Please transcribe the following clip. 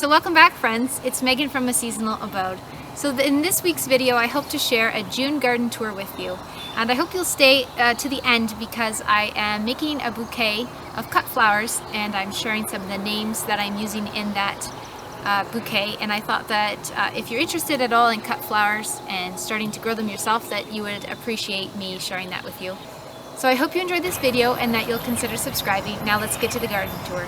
So welcome back, friends. It's Megan from A Seasonal Abode. So in this week's video, I hope to share a June garden tour with you. And I hope you'll stay to the end because I am making a bouquet of cut flowers and I'm sharing some of the names that I'm using in that bouquet. And I thought that if you're interested at all in cut flowers and starting to grow them yourself, that you would appreciate me sharing that with you. So I hope you enjoyed this video and that you'll consider subscribing. Now let's get to the garden tour.